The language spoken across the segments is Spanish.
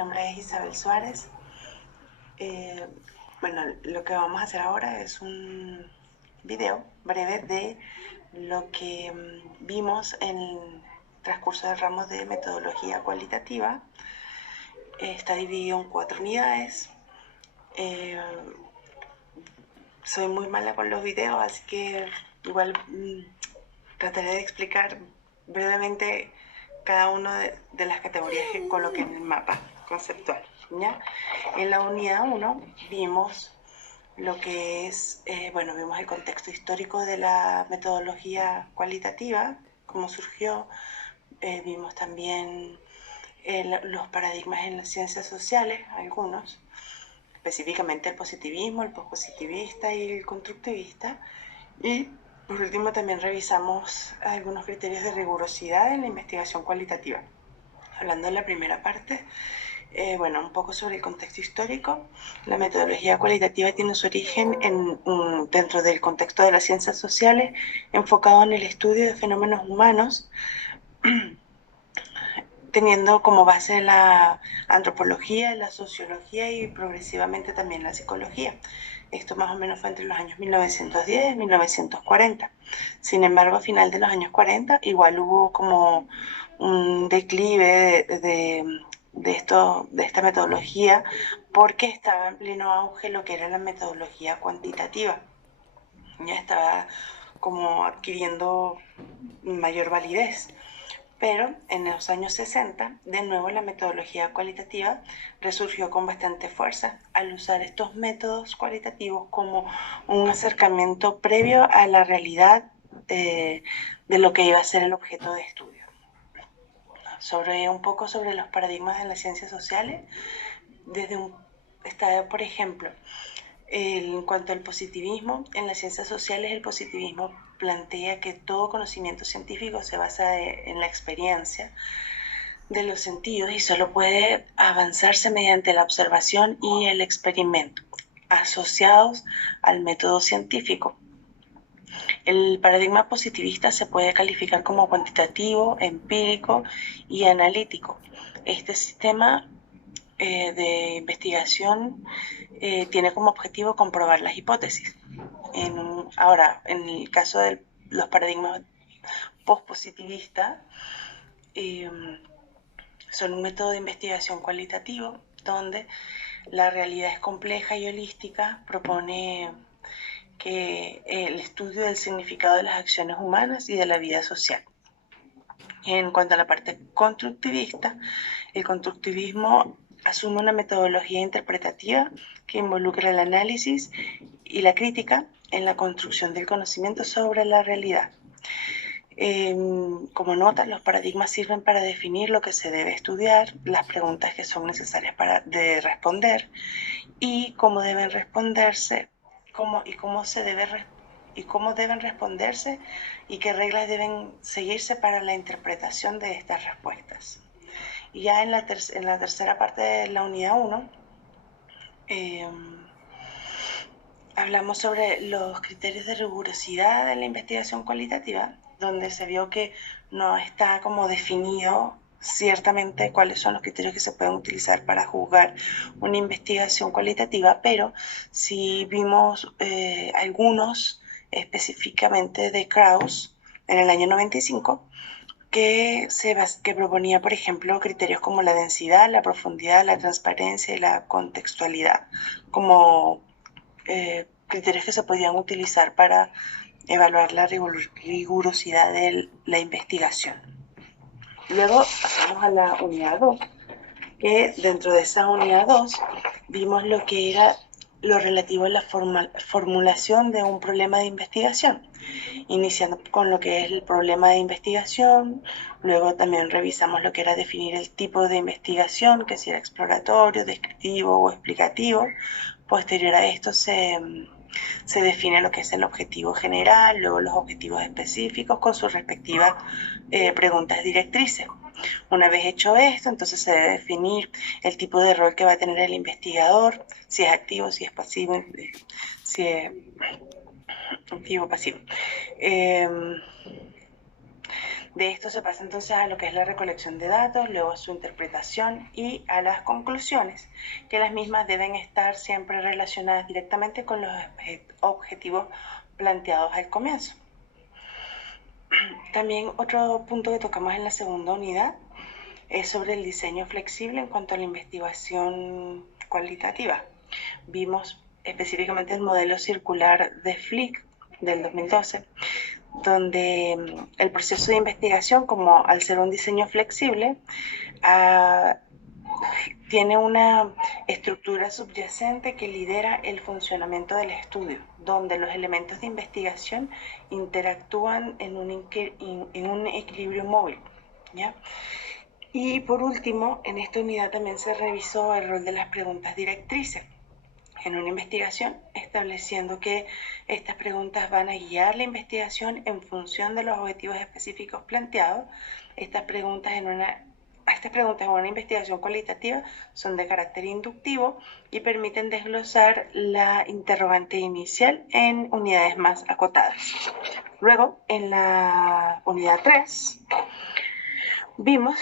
nombre es Isabel Suárez. Bueno, lo que vamos a hacer ahora es un video breve de lo que vimos en el transcurso del ramo de metodología cualitativa. Está dividido en 4 unidades. Soy muy mala con los videos, así que igual trataré de explicar brevemente cada una de las categorías que coloqué en el mapa conceptual, ¿ya? En la unidad 1 vimos lo que es, vimos el contexto histórico de la metodología cualitativa, cómo surgió. Vimos también los paradigmas en las ciencias sociales, algunos, específicamente el positivismo, el pospositivista y el constructivista. Y por último también revisamos algunos criterios de rigurosidad en la investigación cualitativa. Hablando de la primera parte, un poco sobre el contexto histórico. La metodología cualitativa tiene su origen dentro del contexto de las ciencias sociales, enfocado en el estudio de fenómenos humanos, teniendo como base la antropología, la sociología y progresivamente también la psicología. Esto más o menos fue entre los años 1910 y 1940. Sin embargo, a final de los años 40 igual hubo como un declive de esta metodología, porque estaba en pleno auge lo que era la metodología cuantitativa. Ya estaba como adquiriendo mayor validez. Pero en los años 60, de nuevo la metodología cualitativa resurgió con bastante fuerza al usar estos métodos cualitativos como un acercamiento previo a la realidad de lo que iba a ser el objeto de estudio. Un poco sobre los paradigmas de las ciencias sociales, está, por ejemplo, en cuanto al positivismo, en las ciencias sociales el positivismo plantea que todo conocimiento científico se basa en la experiencia de los sentidos y solo puede avanzarse mediante la observación y el experimento, asociados al método científico. El paradigma positivista se puede calificar como cuantitativo, empírico y analítico. Este sistema de investigación tiene como objetivo comprobar las hipótesis. Ahora, en el caso de los paradigmas postpositivistas, son un método de investigación cualitativo donde la realidad es compleja y holística, propone que el estudio del significado de las acciones humanas y de la vida social. En cuanto a la parte constructivista, el constructivismo asume una metodología interpretativa que involucra el análisis y la crítica en la construcción del conocimiento sobre la realidad. Como nota, los paradigmas sirven para definir lo que se debe estudiar, las preguntas que son necesarias de responder y cómo deben responderse, cómo deben responderse y qué reglas deben seguirse para la interpretación de estas respuestas. Y ya en la tercera parte de la unidad 1, hablamos sobre los criterios de rigurosidad de la investigación cualitativa, donde se vio que no está como definido ciertamente cuáles son los criterios que se pueden utilizar para juzgar una investigación cualitativa, pero sí vimos algunos, específicamente de Krauss en el año 95, que proponía, por ejemplo, criterios como la densidad, la profundidad, la transparencia y la contextualidad, como criterios que se podían utilizar para evaluar la rigurosidad de la investigación. Luego pasamos a la unidad 2, que dentro de esa unidad 2 vimos lo que era lo relativo a la formulación de un problema de investigación, iniciando con lo que es el problema de investigación. Luego también revisamos lo que era definir el tipo de investigación, que si era exploratorio, descriptivo o explicativo. Posterior a esto se define lo que es el objetivo general, luego los objetivos específicos con sus respectivas preguntas directrices. Una vez hecho esto, entonces se debe definir el tipo de rol que va a tener el investigador, si es activo, si es pasivo, si es activo o pasivo. De esto se pasa entonces a lo que es la recolección de datos, luego a su interpretación y a las conclusiones, que las mismas deben estar siempre relacionadas directamente con los objetivos planteados al comienzo. También otro punto que tocamos en la segunda unidad es sobre el diseño flexible en cuanto a la investigación cualitativa. Vimos específicamente el modelo circular de Flick del 2012, donde el proceso de investigación, como al ser un diseño flexible, tiene una estructura subyacente que lidera el funcionamiento del estudio, donde los elementos de investigación interactúan en un equilibrio móvil, ¿ya? Y por último, en esta unidad también se revisó el rol de las preguntas directrices en una investigación, estableciendo que estas preguntas van a guiar la investigación en función de los objetivos específicos planteados. Estas preguntas en una investigación cualitativa son de carácter inductivo y permiten desglosar la interrogante inicial en unidades más acotadas. Luego, en la unidad 3, vimos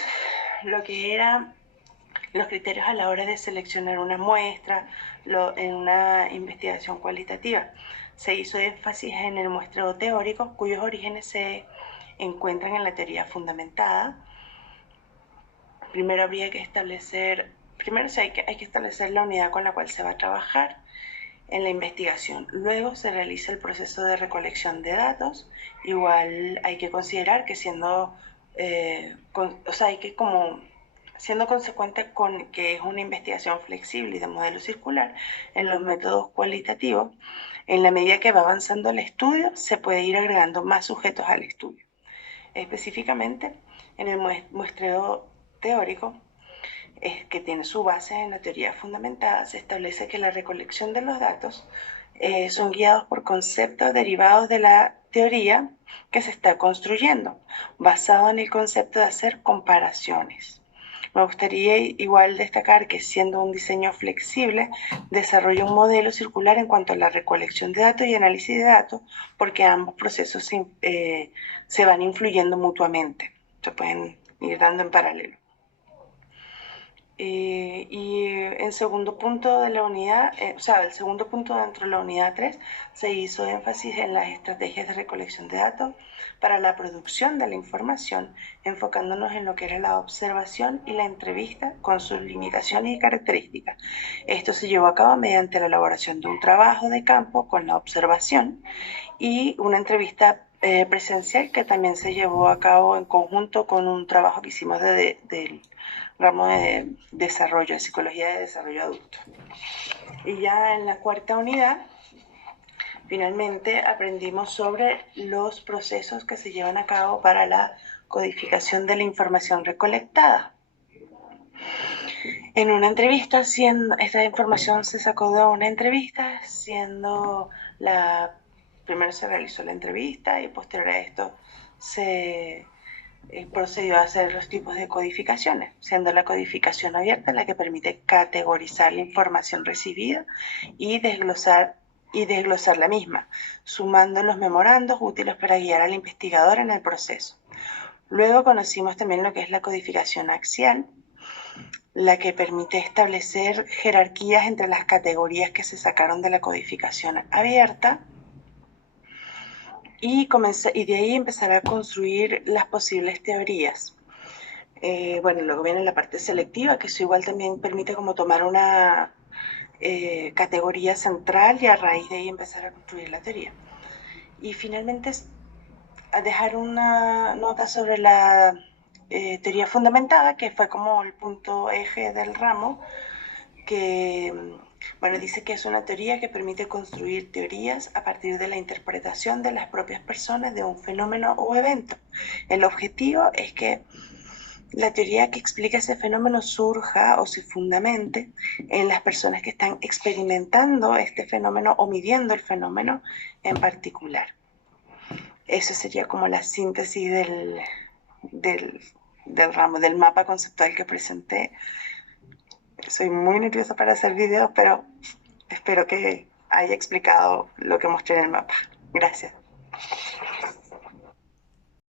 lo que eran los criterios a la hora de seleccionar una muestra en una investigación cualitativa. Se hizo énfasis en el muestreo teórico, cuyos orígenes se encuentran en la teoría fundamentada. Primero hay que establecer la unidad con la cual se va a trabajar en la investigación. Luego se realiza el proceso de recolección de datos. Igual hay que considerar que siendo consecuente con que es una investigación flexible y de modelo circular, en los métodos cualitativos, en la medida que va avanzando el estudio, se puede ir agregando más sujetos al estudio. Específicamente, en el muestreo teórico, que tiene su base en la teoría fundamentada, se establece que la recolección de los datos son guiados por conceptos derivados de la teoría que se está construyendo, basado en el concepto de hacer comparaciones. Me gustaría igual destacar que, siendo un diseño flexible, desarrolla un modelo circular en cuanto a la recolección de datos y análisis de datos, porque ambos procesos se van influyendo mutuamente, se pueden ir dando en paralelo. Y en segundo punto de la unidad, el segundo punto dentro de la unidad 3, se hizo énfasis en las estrategias de recolección de datos para la producción de la información, enfocándonos en lo que era la observación y la entrevista con sus limitaciones y características. Esto se llevó a cabo mediante la elaboración de un trabajo de campo con la observación y una entrevista presencial que también se llevó a cabo en conjunto con un trabajo que hicimos del ramo de desarrollo, de psicología de desarrollo adulto. Y ya en la cuarta unidad, finalmente aprendimos sobre los procesos que se llevan a cabo para la codificación de la información recolectada. En una entrevista, esta información se sacó de una entrevista, primero se realizó la entrevista y posterior a esto se procedió a hacer los tipos de codificaciones, siendo la codificación abierta la que permite categorizar la información recibida y desglosar la misma, sumando los memorandos útiles para guiar al investigador en el proceso. Luego conocimos también lo que es la codificación axial, la que permite establecer jerarquías entre las categorías que se sacaron de la codificación abierta, y de ahí empezar a construir las posibles teorías. Luego viene la parte selectiva, que eso igual también permite como tomar una categoría central y a raíz de ahí empezar a construir la teoría. Y finalmente a dejar una nota sobre la teoría fundamentada, que fue como el punto eje del ramo, que dice que es una teoría que permite construir teorías a partir de la interpretación de las propias personas de un fenómeno o evento. El objetivo es que la teoría que explica ese fenómeno surja o se fundamente en las personas que están experimentando este fenómeno o midiendo el fenómeno en particular. Eso sería como la síntesis del ramo, del mapa conceptual que presenté. Soy muy nerviosa para hacer videos, pero espero que haya explicado lo que mostré en el mapa. Gracias.